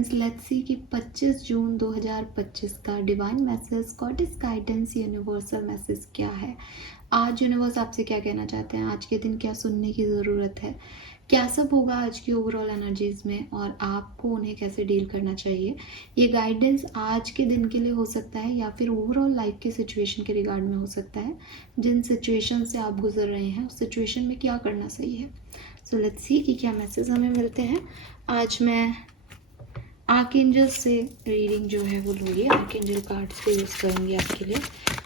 Friends, let's see कि 25 जून 2025 का divine message, goddess guidance, universal message क्या है। आज यूनिवर्स आपसे क्या कहना चाहते हैं, आज के दिन क्या सुनने की ज़रूरत है, क्या सब होगा आज की ओवरऑल एनर्जीज में, और आपको उन्हें कैसे डील करना चाहिए। ये गाइडेंस आज के दिन के लिए हो सकता है या फिर ओवरऑल लाइफ की सिचुएशन के रिगार्ड में हो सकता है। जिन सिचुएशन से आप गुजर रहे हैं उस सिचुएशन में क्या करना सही है। सो लेट्स सी कि क्या मैसेज हमें मिलते हैं। आज मैं आर्कएंजल से रीडिंग जो है वो लूँगी, आर्कएंजल कार्ड्स को यूज़ करूँगी आपके लिए।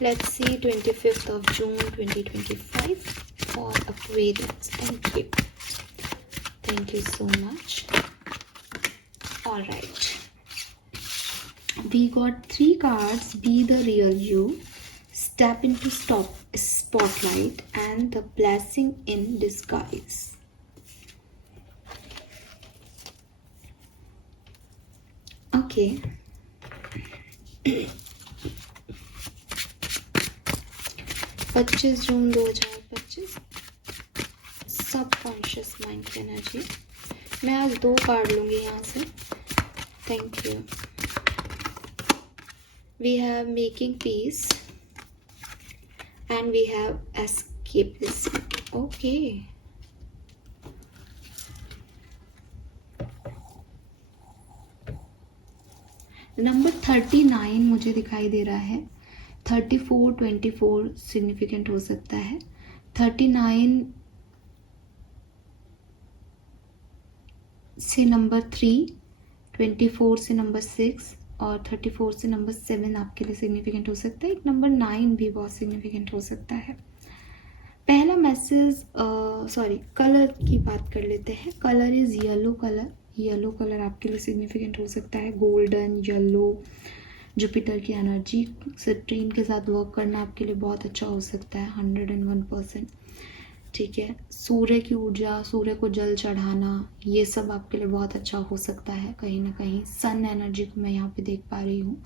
Let's see 25 June 2025 for Aquarius. Thank you so much. Alright, we got 3 cards: be the real you, step into spotlight, and the blessing in disguise. Okay. 25 June 2025 subconscious mind की energy. मैं आज 2 card लूँगी यहाँ से। Thank you. We have making peace and we have escapism. Okay. Number 39 मुझे दिखाई दे रहा है। 34, 24 सिग्निफिकेंट हो सकता है। 39 से नंबर 3, 24 से नंबर 6 और 34 से नंबर 7 आपके लिए सिग्निफिकेंट हो सकता है। एक नंबर 9 भी बहुत सिग्निफिकेंट हो सकता है। पहला मैसेज, कलर की बात कर लेते हैं। Colour is yellow colour. Yellow colour आपके लिए सिग्निफिकेंट हो सकता है। गोल्डन येलो, जुपिटर की एनर्जी, सिट्रीन के साथ वर्क करना आपके लिए बहुत अच्छा हो सकता है 101%। ठीक है, सूर्य की ऊर्जा, सूर्य को जल चढ़ाना, ये सब आपके लिए बहुत अच्छा हो सकता है। कहीं ना कहीं सन एनर्जी को मैं यहाँ पे देख पा रही हूँ।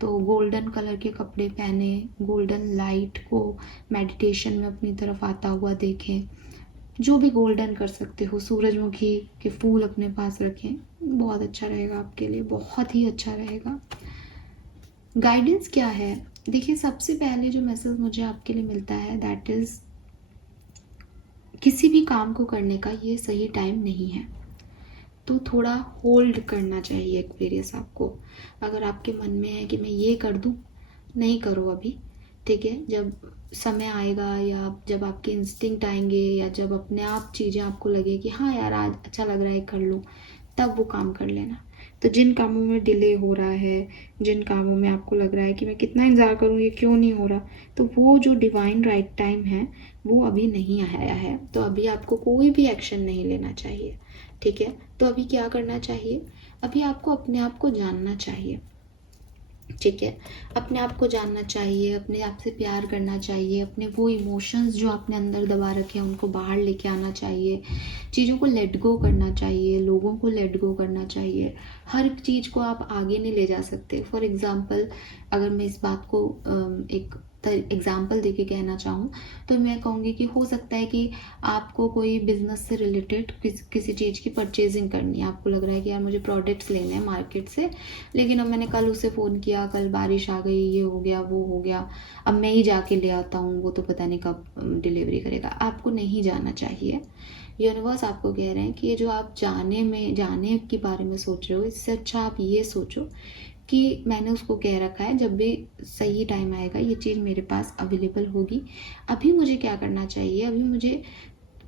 तो गोल्डन कलर के कपड़े पहने, गोल्डन लाइट को मेडिटेशन में अपनी तरफ आता हुआ देखें। जो भी गोल्डन कर सकते हो, सूरजमुखी के फूल अपने पास रखें, बहुत अच्छा रहेगा आपके लिए, बहुत ही अच्छा रहेगा। गाइडेंस क्या है, देखिए सबसे पहले जो मैसेज मुझे आपके लिए मिलता है दैट इज़ किसी भी काम को करने का ये सही टाइम नहीं है, तो थोड़ा होल्ड करना चाहिए एक्वेरियस आपको। अगर आपके मन में है कि मैं ये कर दूँ, नहीं करो अभी, ठीक है। जब समय आएगा या जब आपके इंस्टिंक्ट आएंगे या जब अपने आप चीज़ें आपको लगे कि हाँ यार आज अच्छा लग रहा है कर लूँ, तब वो काम कर लेना। तो जिन कामों में डिले हो रहा है, जिन कामों में आपको लग रहा है कि मैं कितना इंतज़ार करूँ ये क्यों नहीं हो रहा, तो वो जो डिवाइन राइट टाइम है वो अभी नहीं आया है। तो अभी आपको कोई भी एक्शन नहीं लेना चाहिए, ठीक है। तो अभी क्या करना चाहिए, अभी आपको अपने आप को जानना चाहिए, ठीक है। अपने आप को जानना चाहिए, अपने आप से प्यार करना चाहिए, अपने वो इमोशंस जो आपने अंदर दबा रखे हैं उनको बाहर लेके आना चाहिए, चीज़ों को लेट गो करना चाहिए, लोगों को लेट गो करना चाहिए। हर चीज़ को आप आगे नहीं ले जा सकते। फॉर एग्ज़ाम्पल, अगर मैं इस बात को एक एग्जाम्पल दे के कहना चाहूँ तो मैं कहूँगी कि हो सकता है कि आपको कोई बिजनेस से रिलेटेड किसी चीज़ की परचेजिंग करनी है। आपको लग रहा है कि यार मुझे प्रोडक्ट्स लेने हैं मार्केट से, लेकिन अब मैंने कल उसे फ़ोन किया, कल बारिश आ गई, ये हो गया वो हो गया, अब मैं ही जाके ले आता हूँ, वो तो पता नहीं कब डिलीवरी करेगा। आपको नहीं जाना चाहिए। यूनिवर्स आपको कह रहे हैं कि ये जो आप जाने के बारे में सोच रहे हो, इससे अच्छा आप ये सोचो कि मैंने उसको कह रखा है जब भी सही टाइम आएगा ये चीज़ मेरे पास अवेलेबल होगी। अभी मुझे क्या करना चाहिए, अभी मुझे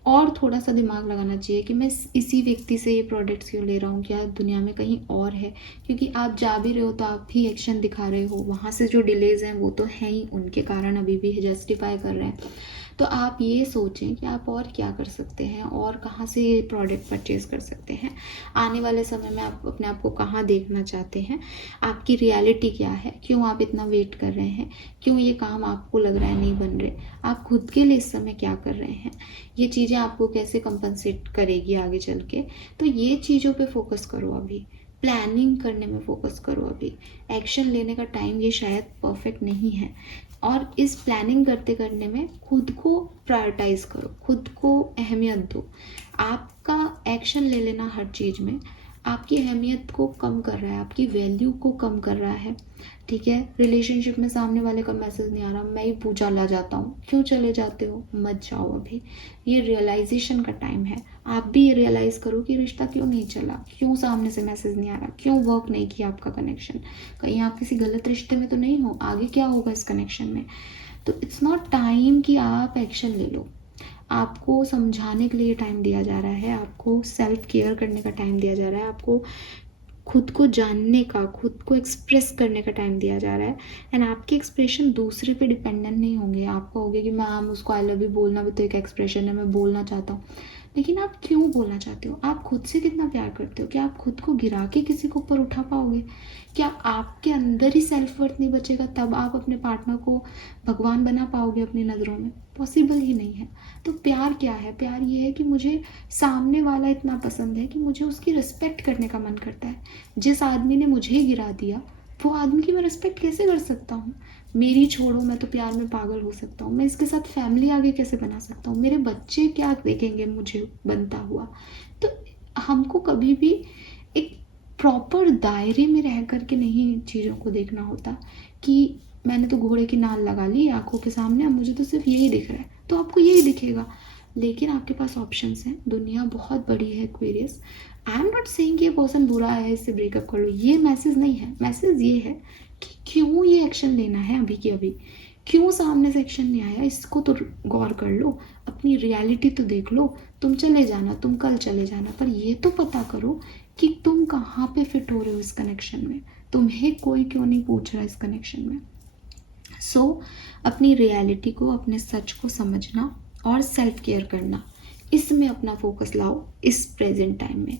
और थोड़ा सा दिमाग लगाना चाहिए कि मैं इसी व्यक्ति से ये प्रोडक्ट्स क्यों ले रहा हूँ, क्या दुनिया में कहीं और है। क्योंकि आप जा भी रहे हो तो आप भी एक्शन दिखा रहे हो, वहाँ से जो डिलेज हैं वो तो हैं ही, उनके कारण अभी भी जस्टिफाई कर रहे हैं। तो आप ये सोचें कि आप और क्या कर सकते हैं और कहाँ से ये प्रोडक्ट परचेज कर सकते हैं। आने वाले समय में आप अपने आप को कहाँ देखना चाहते हैं, आपकी रियलिटी क्या है, क्यों आप इतना वेट कर रहे हैं, क्यों ये काम आपको लग रहा है नहीं बन रहे, आप खुद के लिए इस समय क्या कर रहे हैं, ये चीज़ें आपको कैसे कंपनसेट करेगी आगे चल के। तो ये चीज़ों पे फोकस करो, अभी प्लानिंग करने में फोकस करो। अभी एक्शन लेने का टाइम ये शायद परफेक्ट नहीं है। और इस प्लानिंग करने में खुद को प्रायोरिटाइज करो, खुद को अहमियत दो। आपका एक्शन ले लेना हर चीज़ में आपकी अहमियत को कम कर रहा है, आपकी वैल्यू को कम कर रहा है, ठीक है। रिलेशनशिप में सामने वाले का मैसेज नहीं आ रहा, मैं ही पूछा ला जाता हूँ, क्यों चले जाते हो, मत जाओ अभी। ये रियलाइजेशन का टाइम है। आप भी ये रियलाइज़ करो कि रिश्ता क्यों नहीं चला, क्यों सामने से मैसेज नहीं आ रहा, क्यों वर्क नहीं किया आपका कनेक्शन। कहीं आप किसी गलत रिश्ते में तो नहीं हो, आगे क्या होगा इस कनेक्शन में। तो इट्स नॉट टाइम कि आप एक्शन ले लो। आपको समझाने के लिए टाइम दिया जा रहा है, आपको सेल्फ केयर करने का टाइम दिया जा रहा है, आपको खुद को जानने का, खुद को एक्सप्रेस करने का टाइम दिया जा रहा है। एंड आपके एक्सप्रेशन दूसरे पे डिपेंडेंट नहीं होंगे। आप कहोगे कि मैम उसको आई लव यू बोलना भी तो एक एक्सप्रेशन है, मैं बोलना चाहता हूँ, लेकिन आप क्यों बोलना चाहते हो, आप खुद से कितना प्यार करते हो, क्या आप खुद को गिरा के किसी को ऊपर उठा पाओगे, क्या आपके अंदर ही सेल्फ वर्थ नहीं बचेगा तब आप अपने पार्टनर को भगवान बना पाओगे अपनी नज़रों में, पॉसिबल ही नहीं है। तो प्यार क्या है, प्यार ये है कि मुझे सामने वाला इतना पसंद है कि मुझे उसकी रिस्पेक्ट करने का मन करता है। जिस आदमी ने मुझे गिरा दिया वो आदमी की मैं रिस्पेक्ट कैसे कर सकता हूँ, मेरी छोड़ो, मैं तो प्यार में पागल हो सकता हूँ, मैं इसके साथ फैमिली आगे कैसे बना सकता हूँ, मेरे बच्चे क्या देखेंगे मुझे बनता हुआ। तो हमको कभी भी एक प्रॉपर दायरे में रह करके नहीं चीज़ों को देखना होता कि मैंने तो घोड़े की नाल लगा ली आंखों के सामने, अब मुझे तो सिर्फ यही दिख रहा है तो आपको यही दिखेगा। लेकिन आपके पास ऑप्शंस हैं, दुनिया बहुत बड़ी है Aquarius. I am not saying कि ये पर्सन बुरा है इससे ब्रेकअप कर लो, ये मैसेज नहीं है। मैसेज ये है कि क्यों ये एक्शन लेना है अभी के अभी, क्यों सामने से एक्शन नहीं आया, इसको तो गौर कर लो, अपनी रियलिटी तो देख लो। तुम चले जाना, तुम कल चले जाना, पर ये तो पता करो कि तुम कहाँ पे फिट हो रहे हो इस कनेक्शन में, तुम्हें कोई क्यों नहीं पूछ रहा इस कनेक्शन में। सो अपनी रियलिटी को, अपने सच को समझना और सेल्फ केयर करना, इसमें अपना फोकस लाओ इस प्रेजेंट टाइम में।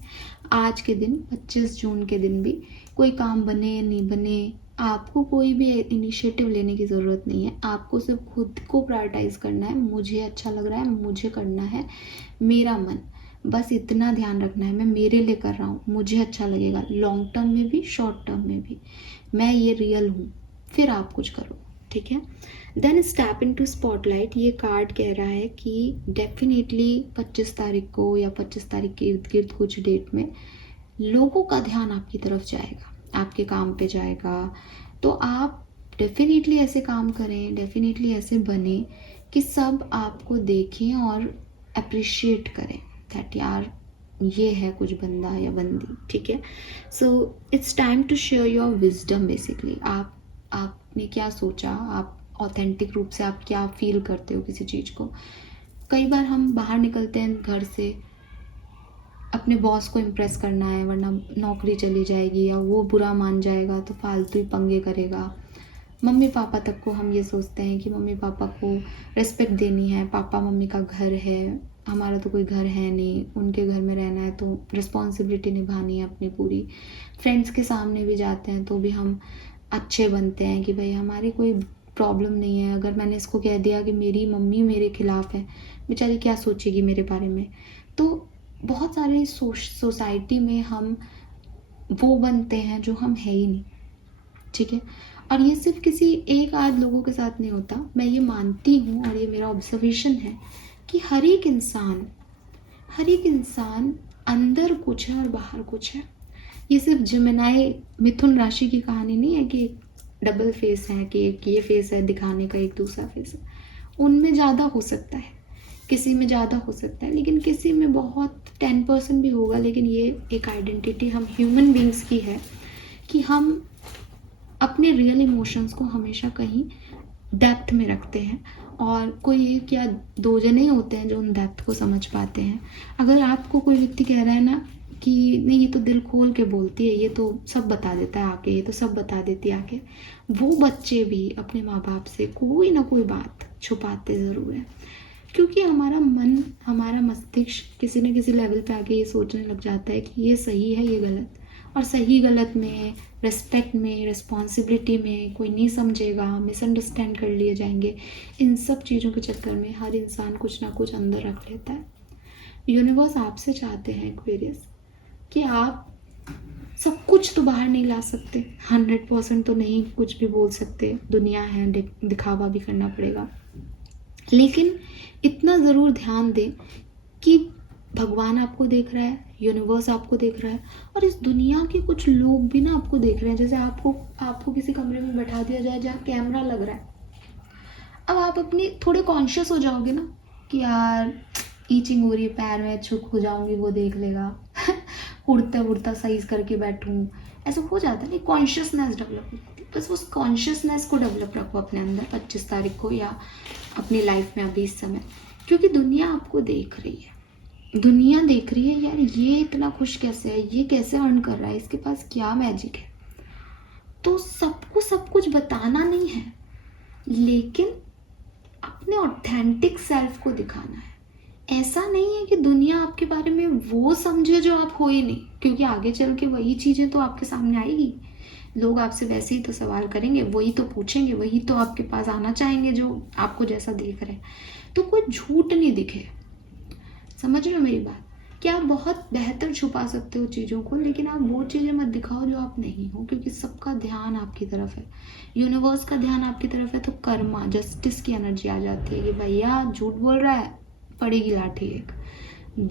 आज के दिन 25 जून के दिन भी कोई काम बने नहीं बने, आपको कोई भी इनिशिएटिव लेने की ज़रूरत नहीं है। आपको सिर्फ खुद को प्रायोरिटाइज करना है, मुझे अच्छा लग रहा है, मुझे करना है, मेरा मन, बस इतना ध्यान रखना है, मैं मेरे लिए कर रहा हूँ, मुझे अच्छा लगेगा, लॉन्ग टर्म में भी शॉर्ट टर्म में भी, मैं ये रियल हूँ, फिर आप कुछ करो, ठीक है। Then step into spotlight. ये कार्ड कह रहा है कि डेफिनेटली 25 तारीख को या 25 तारीख के इर्द गिर्द कुछ डेट में लोगों का ध्यान आपकी तरफ जाएगा, आपके काम पे जाएगा। तो आप डेफिनेटली ऐसे काम करें, डेफिनेटली ऐसे बने कि सब आपको देखें और अप्रिशिएट करें दैट यार ये है कुछ बंदा या बंदी, ठीक है। So it's time to share your wisdom. Basically आपने क्या सोचा, आप ऑथेंटिक रूप से आप क्या फील करते हो किसी चीज़ को। कई बार हम बाहर निकलते हैं घर से, अपने बॉस को इम्प्रेस करना है वरना नौकरी चली जाएगी या वो बुरा मान जाएगा तो फालतू ही पंगे करेगा। मम्मी पापा तक को हम ये सोचते हैं कि मम्मी पापा को रिस्पेक्ट देनी है, पापा मम्मी का घर है, हमारा तो कोई घर है नहीं, उनके घर में रहना है तो रिस्पॉन्सिबिलिटी निभानी है अपनी पूरी। फ्रेंड्स के सामने भी जाते हैं तो भी हम अच्छे बनते हैं कि भाई हमारी कोई प्रॉब्लम नहीं है, अगर मैंने इसको कह दिया कि मेरी मम्मी मेरे खिलाफ है, बेचारी क्या सोचेगी मेरे बारे में। तो बहुत सारे सोसाइटी में हम वो बनते हैं जो हम है ही नहीं, ठीक है। और ये सिर्फ किसी एक आध लोगों के साथ नहीं होता, मैं ये मानती हूँ और ये मेरा ऑब्जर्वेशन है कि हर एक इंसान अंदर कुछ है और बाहर कुछ है। ये सिर्फ जिमिनाई मिथुन राशि की कहानी नहीं है कि एक डबल फेस है, कि एक ये फेस है दिखाने का, एक दूसरा फेस है। उनमें ज़्यादा हो सकता है, किसी में ज़्यादा हो सकता है, लेकिन किसी में बहुत 10% भी होगा। लेकिन ये एक आइडेंटिटी हम ह्यूमन बींग्स की है कि हम अपने रियल इमोशंस को हमेशा कहीं डेप्थ में रखते हैं, और कोई एक या दो जने होते हैं जो उन डेप्थ को समझ पाते हैं। अगर आपको कोई व्यक्ति कह रहा है ना कि नहीं ये तो दिल खोल के बोलती है, ये तो सब बता देता है आके, ये तो सब बता देती है आके, वो बच्चे भी अपने माँ बाप से कोई ना कोई बात छुपाते ज़रूर है। क्योंकि हमारा मन, हमारा मस्तिष्क किसी न किसी लेवल पे आके ये सोचने लग जाता है कि ये सही है ये गलत, और सही गलत में, रिस्पेक्ट में, रिस्पॉन्सिबिलिटी में कोई नहीं समझेगा, मिसअंडरस्टैंड कर लिए जाएंगे। इन सब चीज़ों के चक्कर में हर इंसान कुछ ना कुछ अंदर रख लेता है। यूनिवर्स आपसे चाहते हैं एक्वेरियस कि आप सब कुछ तो बाहर नहीं ला सकते, 100% तो नहीं कुछ भी बोल सकते, दुनिया है, दिखावा भी करना पड़ेगा, लेकिन इतना ज़रूर ध्यान दें कि भगवान आपको देख रहा है, यूनिवर्स आपको देख रहा है, और इस दुनिया के कुछ लोग भी ना आपको देख रहे हैं। जैसे आपको किसी कमरे में बैठा दिया जाए जहाँ कैमरा लग रहा है, अब आप अपनी थोड़े कॉन्शियस हो जाओगे ना कि यार ईचिंग हो रही है पैर में, चुप हो जाऊंगी, वो देख लेगा उड़ता उड़ता साइज करके बैठूं, ऐसा हो जाता है। नहीं, कॉन्शियसनेस डेवलप होती है। बस उस कॉन्शियसनेस को डेवलप रखो अपने अंदर 25 तारीख को या अपनी लाइफ में अभी इस समय, क्योंकि दुनिया आपको देख रही है। दुनिया देख रही है यार ये इतना खुश कैसे है, ये कैसे अर्न कर रहा है, इसके पास क्या मैजिक है। तो सबको सब कुछ बताना नहीं है, लेकिन अपने ऑथेंटिक सेल्फ को दिखाना है। ऐसा नहीं है कि दुनिया आपके बारे में वो समझे जो आप हो ही नहीं, क्योंकि आगे चल के वही चीज़ें तो आपके सामने आएगी। लोग आपसे वैसे ही तो सवाल करेंगे, वही तो पूछेंगे, वही तो आपके पास आना चाहेंगे जो आपको जैसा देख रहे हैं। तो कोई झूठ नहीं दिखे, समझ रहे हो मेरी बात? कि आप बहुत बेहतर छुपा सकते हो चीज़ों को, लेकिन आप वो चीज़ें मत दिखाओ जो आप नहीं हो, क्योंकि सबका ध्यान आपकी तरफ है, यूनिवर्स का ध्यान आपकी तरफ है। तो कर्मा, जस्टिस की एनर्जी आ जाती है कि भैया झूठ बोल रहा है, पड़ेगी लाठी एक।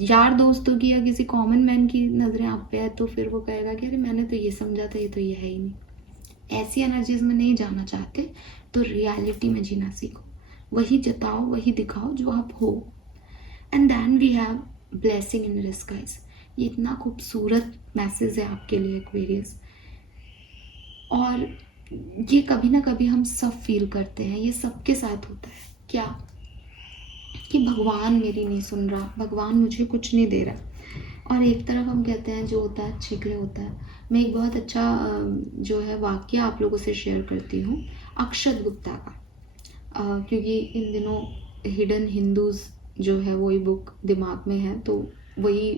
यार दोस्तों की या किसी कॉमन मैन की नज़रें आप पे है तो फिर वो कहेगा कि अरे मैंने तो ये समझा था, ये तो ये है ही नहीं। ऐसी एनर्जीज में नहीं जाना चाहते तो रियलिटी में जीना सीखो, वही जताओ, वही दिखाओ जो आप हो। And then we have blessing in disguise. ये इतना खूबसूरत मैसेज है आपके लिए एक्वेरियस, और ये कभी ना कभी हम सब फील करते हैं, ये सबके साथ होता है। क्या कि भगवान मेरी नहीं सुन रहा, भगवान मुझे कुछ नहीं दे रहा। और एक तरफ हम कहते हैं जो होता है अच्छे के लिए होता है। मैं एक बहुत अच्छा जो है वाक्य आप लोगों से शेयर करती हूँ, अक्षत गुप्ता का, क्योंकि इन दिनों हिडन हिंदूज जो है वही बुक दिमाग में है, तो वही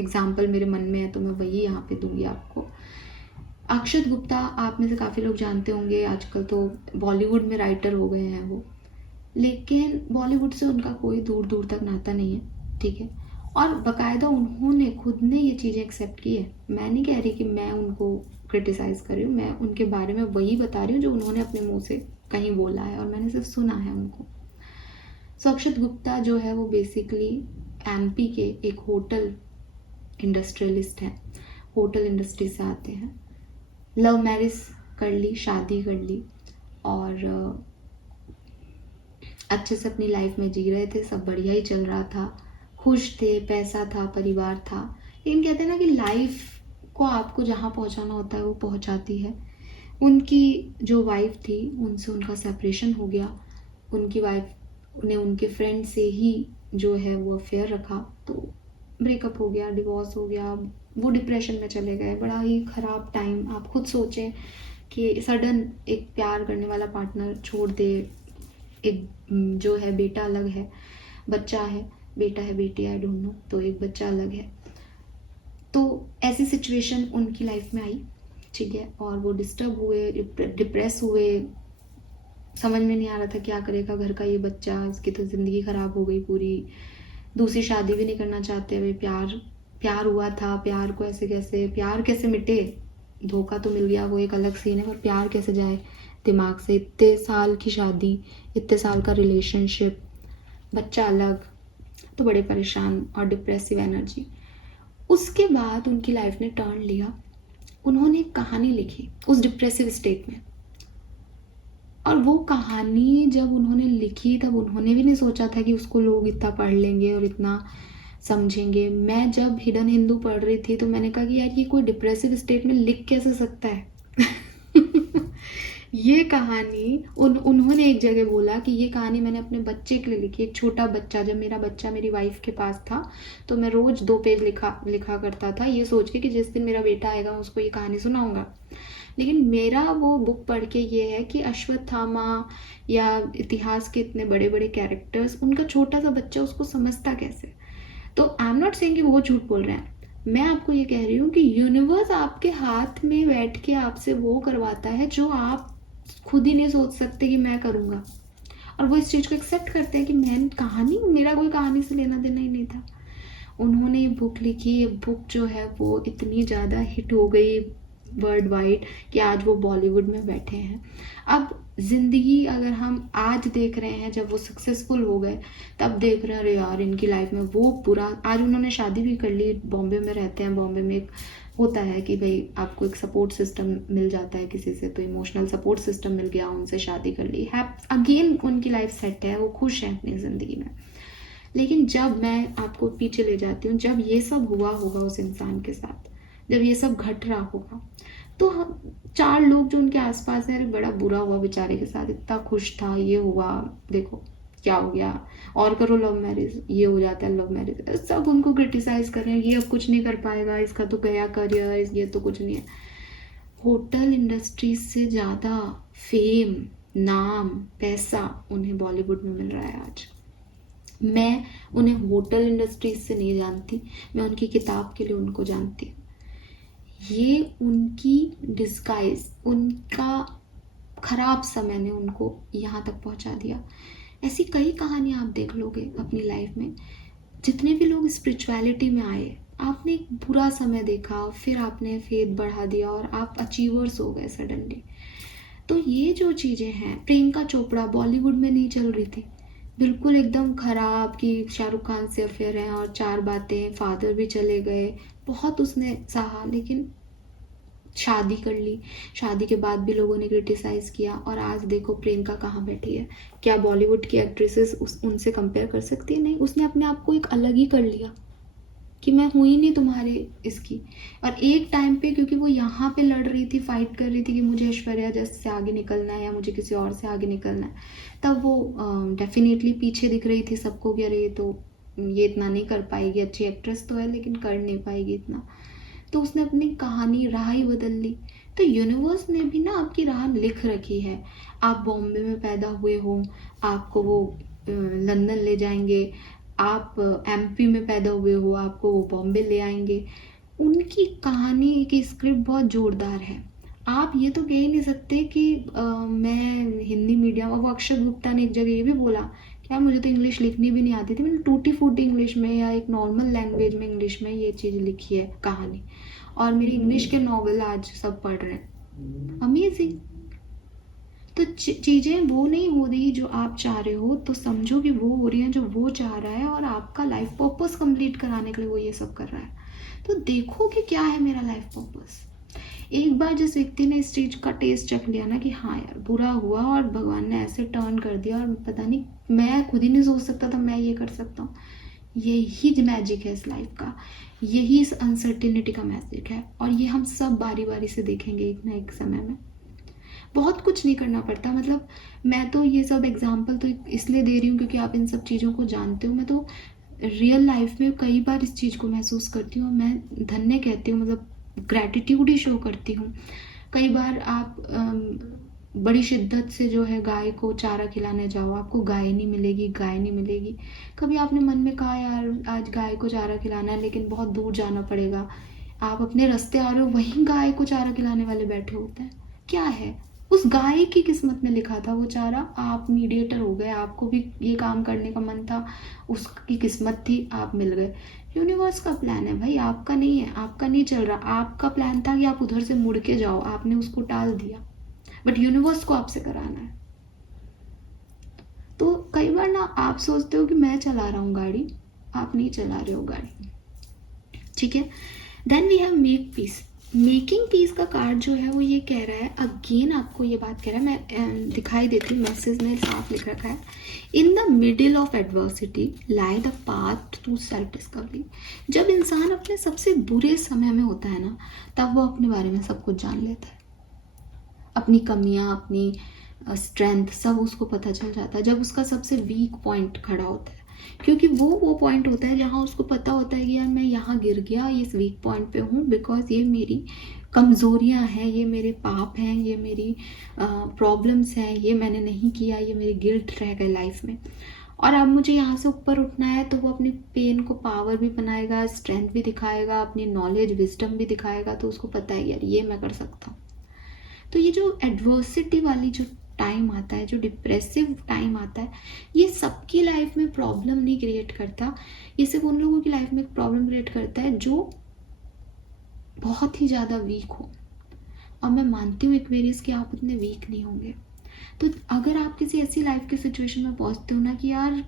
एग्जाम्पल मेरे मन में है, तो मैं वही यहाँ पे दूंगी आपको। अक्षत गुप्ता आप में से काफ़ी लोग जानते होंगे, आजकल तो बॉलीवुड में राइटर हो गए हैं वो, लेकिन बॉलीवुड से उनका कोई दूर दूर तक नाता नहीं है, ठीक है। और बाकायदा उन्होंने खुद ने ये चीज़ें एक्सेप्ट की है। मैं नहीं कह रही कि मैं उनको क्रिटिसाइज़ कर रही हूँ, मैं उनके बारे में वही बता रही हूँ जो उन्होंने अपने मुंह से कहीं बोला है और मैंने सिर्फ सुना है उनको। सो अक्षत गुप्ता जो है वो बेसिकली एमपी के एक होटल इंडस्ट्रियलिस्ट हैं, होटल इंडस्ट्री से आते हैं। लव मैरिज कर ली, शादी कर ली, और अच्छे से अपनी लाइफ में जी रहे थे, सब बढ़िया ही चल रहा था, खुश थे, पैसा था, परिवार था। लेकिन कहते हैं ना कि लाइफ को आपको जहाँ पहुँचाना होता है वो पहुँचाती है। उनकी जो वाइफ थी उनसे उनका सेपरेशन हो गया, उनकी वाइफ ने उनके फ्रेंड से ही जो है वो अफेयर रखा, तो ब्रेकअप हो गया, डिवोर्स हो गया, वो डिप्रेशन में चले गए। बड़ा ही ख़राब टाइम। आप खुद सोचें कि सडन एक प्यार करने वाला पार्टनर छोड़ दे, एक जो है बेटा अलग है, बच्चा है, बेटा है बेटी आई डोंट नो, तो एक बच्चा अलग है। तो ऐसी सिचुएशन उनकी लाइफ में आई, ठीक है, और वो डिस्टर्ब हुए, डिप्रेस हुए, समझ में नहीं आ रहा था क्या करेगा, घर का ये बच्चा, इसकी तो ज़िंदगी ख़राब हो गई पूरी, दूसरी शादी भी नहीं करना चाहते। भाई प्यार हुआ था, प्यार को ऐसे कैसे, प्यार कैसे मिटे, धोखा तो मिल गया वो एक अलग सीन है, पर प्यार कैसे जाए दिमाग से। इतने साल की शादी, इतने साल का रिलेशनशिप, बच्चा अलग, तो बड़े परेशान और डिप्रेसिव एनर्जी। उसके बाद उनकी लाइफ ने टर्न लिया, उन्होंने एक कहानी लिखी उस डिप्रेसिव स्टेट में। और वो कहानी जब उन्होंने लिखी तब उन्होंने भी नहीं सोचा था कि उसको लोग इतना पढ़ लेंगे और इतना समझेंगे। मैं जब हिडन हिंदू पढ़ रही थी तो मैंने कहा कि यार ये कोई डिप्रेसिव स्टेट में लिख कैसे सकता है ये कहानी उन्होंने एक जगह बोला कि ये कहानी मैंने अपने बच्चे के लिए लिखी। एक छोटा बच्चा, जब मेरा बच्चा मेरी वाइफ के पास था तो मैं रोज़ 2 पेज लिखा करता था, ये सोच के कि जिस दिन मेरा बेटा आएगा उसको ये कहानी सुनाऊंगा। लेकिन मेरा वो बुक पढ़ के ये है कि अश्वत्थामा या इतिहास के इतने बड़े बड़े कैरेक्टर्स, उनका छोटा सा बच्चा उसको समझता कैसे। तो आई एम नॉट सेइंग कि वो झूठ बोल रहे हैं, मैं आपको ये कह रही हूँ कि यूनिवर्स आपके हाथ में बैठ के आपसे वो करवाता है जो आप खुद ही नहीं सोच सकते कि मैं करूँगा। और वो इस चीज़ को एक्सेप्ट करते हैं कि मेरा कोई कहानी से लेना देना ही नहीं था। उन्होंने ये बुक लिखी, ये बुक जो है वो इतनी ज़्यादा हिट हो गई, वर्ल्ड वाइड कि आज वो बॉलीवुड में बैठे हैं। अब ज़िंदगी अगर हम आज देख रहे हैं, जब वो सक्सेसफुल हो गए तब देख रहे हैं अरे यार इनकी लाइफ में वो पूरा, आज उन्होंने शादी भी कर ली, बॉम्बे में रहते हैं। बॉम्बे में एक होता है कि भाई आपको एक सपोर्ट सिस्टम मिल जाता है किसी से, तो इमोशनल सपोर्ट सिस्टम मिल गया, उनसे शादी कर ली, है अगेन उनकी लाइफ सेट है, वो खुश हैं अपनी ज़िंदगी में। लेकिन जब मैं आपको पीछे ले जाती हूँ, जब ये सब हुआ होगा उस इंसान के साथ, जब ये सब घट रहा होगा, तो हम 4 लोग जो उनके आसपास हैं, अरे बड़ा बुरा हुआ बेचारे के साथ, इतना खुश था, ये हुआ, देखो क्या हो गया, और करो लव मैरिज, ये हो जाता है लव मैरिज, सब उनको क्रिटिसाइज कर रहे हैं, ये अब कुछ नहीं कर पाएगा, इसका तो गया करियर, ये तो कुछ नहीं है। होटल इंडस्ट्री से ज़्यादा फेम, नाम, पैसा उन्हें बॉलीवुड में मिल रहा है आज। मैं उन्हें होटल इंडस्ट्रीज से नहीं जानती, मैं उनकी किताब के लिए उनको जानती हूँ। ये उनकी डिस्गाइज, उनका खराब समय ने उनको यहाँ तक पहुँचा दिया। ऐसी कई कहानियाँ आप देख लोगे अपनी लाइफ में। जितने भी लोग स्पिरिचुअलिटी में आए, आपने एक बुरा समय देखा, फिर आपने फेथ बढ़ा दिया और आप अचीवर्स हो गए सडनली। तो ये जो चीज़ें हैं, प्रियंका चोपड़ा बॉलीवुड में नहीं चल रही थी, बिल्कुल एकदम खराब कि शाहरुख खान से अफेयर है और 4 बातें, फादर भी चले गए, बहुत उसने सहा, लेकिन शादी कर ली। शादी के बाद भी लोगों ने क्रिटिसाइज़ किया, और आज देखो प्रियंका कहाँ बैठी है। क्या बॉलीवुड की एक्ट्रेसेस उनसे कंपेयर कर सकती है? नहीं, उसने अपने आप को एक अलग ही कर लिया कि मैं हूँ ही नहीं तुम्हारे इसकी। और एक टाइम पे, क्योंकि वो यहाँ पे लड़ रही थी, फाइट कर रही थी कि मुझे ऐश्वर्या जैसे से आगे निकलना है या मुझे किसी और से आगे निकलना है, तब वो डेफिनेटली पीछे दिख रही थी सबको कि अरे ये इतना नहीं कर पाएगी, अच्छी एक्ट्रेस तो है लेकिन कर नहीं पाएगी इतना। तो उसने अपनी कहानी, राह ही बदल ली। तो यूनिवर्स ने भी ना आपकी राह लिख रखी है। आप बॉम्बे में पैदा हुए हो, आपको वो लंदन ले जाएंगे, आप एमपी में पैदा हुए हो, आपको वो बॉम्बे ले आएंगे। उनकी कहानी की स्क्रिप्ट बहुत ज़ोरदार है। आप ये तो कह ही नहीं सकते कि मैं हिंदी मीडियम, और वो अक्षत गुप्ता ने एक जगह ये भी बोला क्या, मुझे तो इंग्लिश लिखनी भी नहीं आती थी, मैंने टूटी फूटी इंग्लिश में या एक नॉर्मल लैंग्वेज में इंग्लिश में ये चीज़ लिखी है कहानी, और मेरी इंग्लिश के नॉवल आज सब पढ़ रहे हैं। अमेजिंग। तो चीज़ें वो नहीं हो रही जो आप चाह रहे हो, तो समझो कि वो हो रही हैं जो वो चाह रहा है, और आपका लाइफ पर्पस कंप्लीट कराने के लिए वो ये सब कर रहा है। तो देखो कि क्या है मेरा लाइफ पर्पस। एक बार जिस व्यक्ति ने इस चीज़ का टेस्ट चख लिया ना कि हाँ यार बुरा हुआ और भगवान ने ऐसे टर्न कर दिया, और पता नहीं, मैं खुद ही नहीं सोच सकता था मैं ये कर सकता हूँ, यही मैजिक है इस लाइफ का, यही इस अनसर्टिनिटी का मैजिक है। और ये हम सब बारी बारी से देखेंगे एक ना एक समय में। बहुत कुछ नहीं करना पड़ता। मतलब मैं तो ये सब एग्जाम्पल तो इसलिए दे रही हूँ क्योंकि आप इन सब चीज़ों को जानते हो। मैं तो रियल लाइफ में कई बार इस चीज़ को महसूस करती हूँ, मैं धन्य कहती हूँ, मतलब ग्रैटिट्यूड ही शो करती हूँ। कई बार आप बड़ी शिद्दत से जो है गाय को चारा खिलाने जाओ, आपको गाय नहीं मिलेगी, गाय नहीं मिलेगी। कभी आपने मन में कहा यार आज गाय को चारा खिलाना है लेकिन बहुत दूर जाना पड़ेगा, आप अपने रास्ते आ रहे हो, वहीं गाय को चारा खिलाने वाले बैठे होते हैं। क्या है उस गाय की किस्मत में लिखा था वो चारा, आप मीडिएटर हो गए, आपको भी ये काम करने का मन था, उसकी किस्मत थी, आप मिल गए। यूनिवर्स का प्लान है भाई, आपका नहीं है, आपका नहीं चल रहा। आपका प्लान था कि आप उधर से मुड़ के जाओ, आपने उसको टाल दिया, बट यूनिवर्स को आपसे कराना है। तो कई बार ना आप सोचते हो कि मैं चला रहा हूँ गाड़ी, आप नहीं चला रहे हो गाड़ी, ठीक है। Then we have make peace. Making peace का कार्ड जो है वो ये कह रहा है, अगेन आपको ये बात कह रहा है, मैं दिखाई देती हूँ, मैसेज में साफ लिख रखा है, in the middle of adversity lie the path to self discovery. जब इंसान अपने सबसे बुरे समय में होता है ना, तब वो अपने बारे में सब कुछ जान लेता है, अपनी कमियाँ, अपनी स्ट्रेंथ सब उसको पता चल जाता है। जब उसका सबसे वीक पॉइंट खड़ा होता है, क्योंकि वो पॉइंट होता है जहाँ उसको पता होता है कि यार मैं यहाँ गिर गया, इस वीक पॉइंट पे हूँ, बिकॉज ये मेरी कमज़ोरियाँ हैं, ये मेरे पाप हैं, ये मेरी प्रॉब्लम्स हैं, ये मैंने नहीं किया, ये मेरी गिल्ट रह गए लाइफ में, और अब मुझे यहाँ से ऊपर उठना है। तो वो अपनी पेन को पावर भी बनाएगा, स्ट्रेंथ भी दिखाएगा, अपनी नॉलेज विजडम भी दिखाएगा, तो उसको पता है यार ये मैं कर सकता हूँ। तो ये जो एडवर्सिटी वाली जो टाइम आता है, जो डिप्रेसिव टाइम आता है, ये सबकी लाइफ में प्रॉब्लम नहीं क्रिएट करता, ये सिर्फ उन लोगों की लाइफ में प्रॉब्लम क्रिएट करता है जो बहुत ही ज़्यादा वीक हो, और मैं मानती हूँ एक्वेरियस कि आप उतने वीक नहीं होंगे। तो अगर आप किसी ऐसी लाइफ की सिचुएशन में पहुंचते हो ना कि यार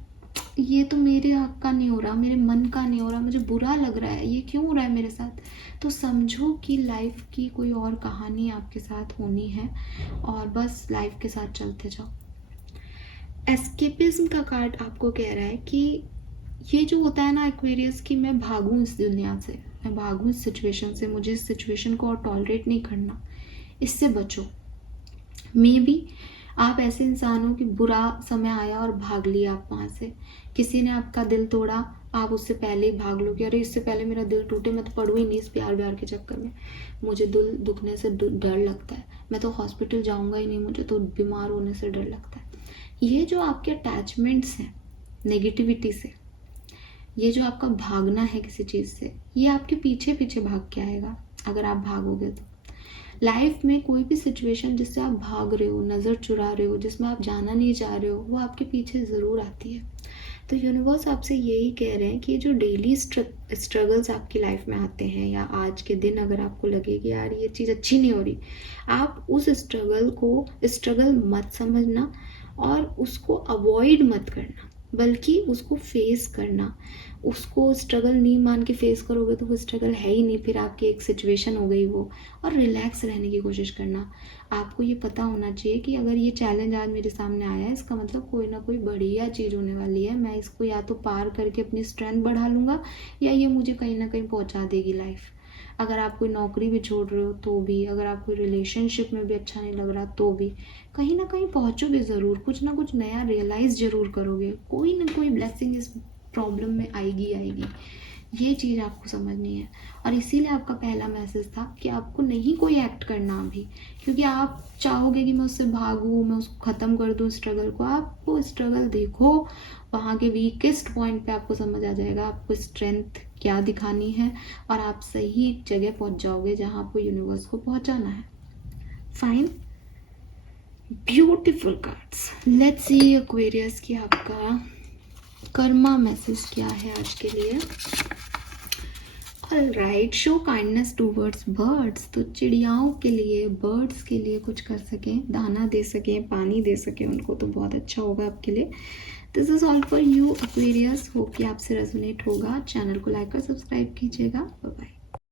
ये तो मेरे हक का नहीं हो रहा, मेरे मन का नहीं हो रहा, मुझे बुरा लग रहा है, ये क्यों हो रहा है मेरे साथ, तो समझो कि लाइफ की कोई और कहानी आपके साथ होनी है और बस लाइफ के साथ चलते जाओ। एस्केपिज्म का कार्ड आपको कह रहा है कि ये जो होता है ना एक्वेरियस, कि मैं भागूं इस दुनिया से, मैं भागूं इस सिचुएशन से, मुझे इस सिचुएशन को और टॉलरेट नहीं करना, इससे बचो। मे बी आप ऐसे इंसान हो कि बुरा समय आया और भाग लिया आप वहाँ से, किसी ने आपका दिल तोड़ा, आप उससे पहले ही भाग लो कि अरे इससे पहले मेरा दिल टूटे मैं तो पढ़ूँ ही नहीं इस प्यार व्यार के चक्कर में, मुझे दिल दुखने से डर लगता है, मैं तो हॉस्पिटल जाऊँगा ही नहीं, मुझे तो बीमार होने से डर लगता है। ये जो आपके अटैचमेंट्स हैं नेगेटिविटी से, ये जो आपका भागना है किसी चीज़ से, ये आपके पीछे पीछे भाग के आएगा अगर आप भागोगे तो। लाइफ में कोई भी सिचुएशन जिससे आप भाग रहे हो, नज़र चुरा रहे हो, जिसमें आप जाना नहीं चाह रहे हो, वो आपके पीछे ज़रूर आती है। तो यूनिवर्स आपसे यही कह रहे हैं कि जो डेली स्ट्रगल्स आपकी लाइफ में आते हैं, या आज के दिन अगर आपको लगे कि यार ये चीज़ अच्छी नहीं हो रही, आप उस स्ट्रगल को स्ट्रगल मत समझना और उसको अवॉइड मत करना, बल्कि उसको फेस करना। उसको स्ट्रगल नहीं मान के फेस करोगे तो वो स्ट्रगल है ही नहीं, फिर आपकी एक सिचुएशन हो गई वो। और रिलैक्स रहने की कोशिश करना। आपको ये पता होना चाहिए कि अगर ये चैलेंज आज मेरे सामने आया है, इसका मतलब कोई ना कोई बढ़िया चीज़ होने वाली है, मैं इसको या तो पार करके अपनी स्ट्रेंथ बढ़ा लूँगा, या ये मुझे कहीं ना कहीं पहुँचा देगी लाइफ। अगर आप कोई नौकरी भी छोड़ रहे हो तो भी, अगर आप कोई रिलेशनशिप में भी अच्छा नहीं लग रहा तो भी, कहीं ना कहीं पहुँचोगे ज़रूर, कुछ ना कुछ नया रियलाइज़ ज़रूर करोगे, कोई ना कोई ब्लेसिंग इस प्रॉब्लम में आएगी आएगी। ये चीज़ आपको समझनी है। और इसीलिए आपका पहला मैसेज था कि आपको नहीं कोई एक्ट करना अभी, क्योंकि आप चाहोगे कि मैं उससे भागूँ, मैं उसको ख़त्म कर दूँ स्ट्रगल को। आप वो स्ट्रगल देखो, वहाँ के वीकेस्ट पॉइंट पे आपको समझ आ जाएगा आपको स्ट्रेंथ क्या दिखानी है, और आप सही जगह पहुँच जाओगे जहाँ आपको यूनिवर्स को पहुँचाना है। Fine, beautiful cards. Let's see Aquarius की आपका कर्मा मैसेज क्या है आज के लिए। Alright, show kindness towards birds. तो चिड़ियाओं के लिए, बर्ड्स के लिए कुछ कर सकें, दाना दे सकें, पानी दे सकें उनको, तो बहुत अच्छा होगा आपके लिए। This is all for you Aquarius. Hope कि आपसे रेजोनेट होगा। चैनल को लाइक और सब्सक्राइब कीजिएगा। Bye bye.